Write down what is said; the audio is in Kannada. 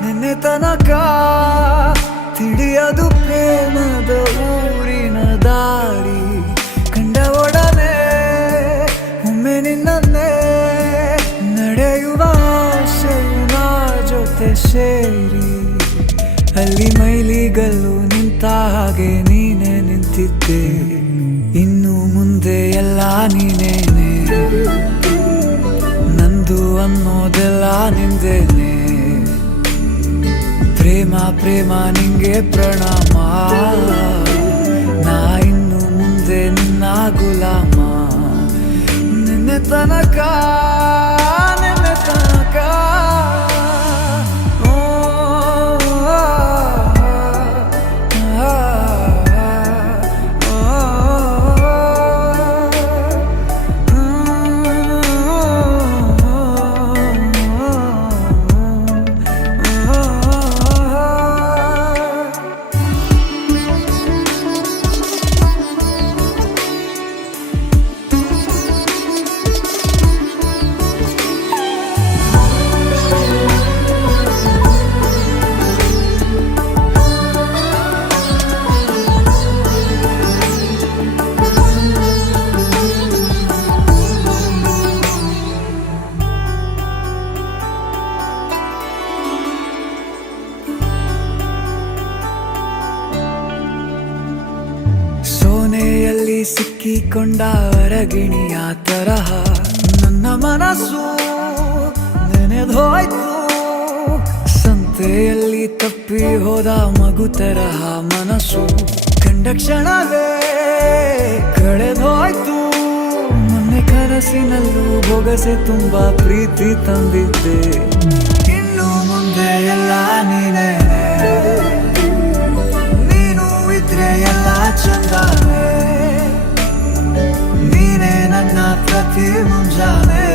ನಿನ್ನೆ ತನಕ ತಿಳಿಯದು ಪ್ರೇಮದ ಊರಿನ ದಾರಿ. ಕಂಡ ಒಡನೆ ಒಮ್ಮೆ ನಿನ್ನೇ ನಡೆಯುವ ಆಸೆಯು ನಾ ಜೊತೆ ಸೇರಿ. ಅಲ್ಲಿ ಮೈಲಿಗಲ್ಲು ನಿಂತ ಹಾಗೆ ನೀನೆ ನಿಂತಿದ್ದೆ. ಇನ್ನು ಮುಂದೆ ಎಲ್ಲ ನೀನೇನೆ, ನಂದು ಅನ್ನೋದೆಲ್ಲ ನಿಂದೇನೆ. ಪ್ರೇಮ ಪ್ರೇಮ ನಿಂಗೆ ಪ್ರಣಾಮ, ನಾ ಇನ್ನು ಮುಂದೆ ನಿನ್ನ ಗುಲಾಮ. ನಿನ್ನೆ ತನಕ ಸೋನೆಯಲ್ಲಿ ಸಿಕ್ಕಿಕೊಂಡ ಅರಗಿಣಿಯ ತರಹ ನನ್ನ ಮನಸ್ಸು ನೆನೆದೋಯ್ತು. ಸಂತೆಯಲ್ಲಿ ತಪ್ಪಿ ಹೋದ ಮಗು ತರಹ ಮನಸ್ಸು ಕಂಡ ಕ್ಷಣವೇ ಕಳೆದೋಯ್ತು. ಮೊನ್ನೆ ಕನಸಿನಲ್ಲೂ ಬೊಗಸೆ ತುಂಬಾ ಪ್ರೀತಿ ತಂದಿದ್ದೆ. ಇನ್ನು ಮುಂದೆ ಎಲ್ಲ ನೀನೇ, ನೀನು ಇದ್ರೆ ಎಲ್ಲ ಚಂದಾನೆ. ನೀನೇ ನನ್ನ ಪ್ರತಿ ಮುಂಜಾನೆ.